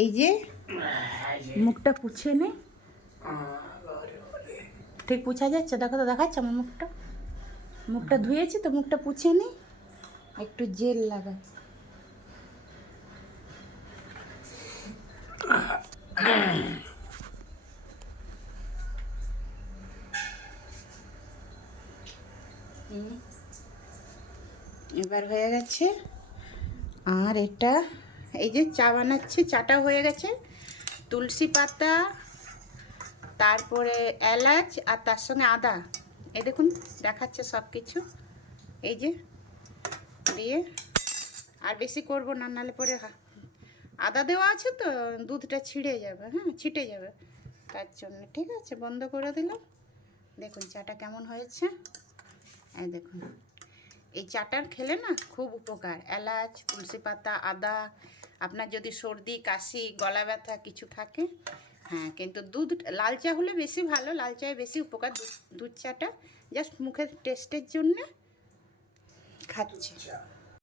এই যে মুখটা পুছে নে, ঠিক পুছা যাচ্ছে? দেখো তো, দেখাচ্ছে আমার মুখটা, মুখটা ধুয়েছি তো, মুখটা পুছে নে, একটু জেল লাগা। এবার হয়ে গেছে। আর এটা এই যে চা বানাচ্ছি, চাটা হয়ে গেছে। তুলসী পাতা, তারপরে এলাচ, আর তার সঙ্গে আদা, এই দেখুন দেখাচ্ছে সব কিছু, এই যে দিয়ে। আর বেশি করব না, নাহলে পরে আদা দেওয়া আছে তো দুধটা ছিঁড়ে যাবে, হ্যাঁ ছিটে যাবে, তার জন্য। ঠিক আছে, বন্ধ করে দিলাম। দেখুন চাটা কেমন হয়েছে, এই দেখুন। এই চাটার খেলে না খুব উপকার, এলাচ, তুলসী পাতা, আদা। আপনার যদি সর্দি কাশি গলা ব্যথা কিছু থাকে, হ্যাঁ, কিন্তু দুধ লাল চা হলে বেশি ভালো, লাল চায়ে বেশি উপকার। দুধ চাটা জাস্ট মুখের টেস্টের জন্য খাচ্ছি।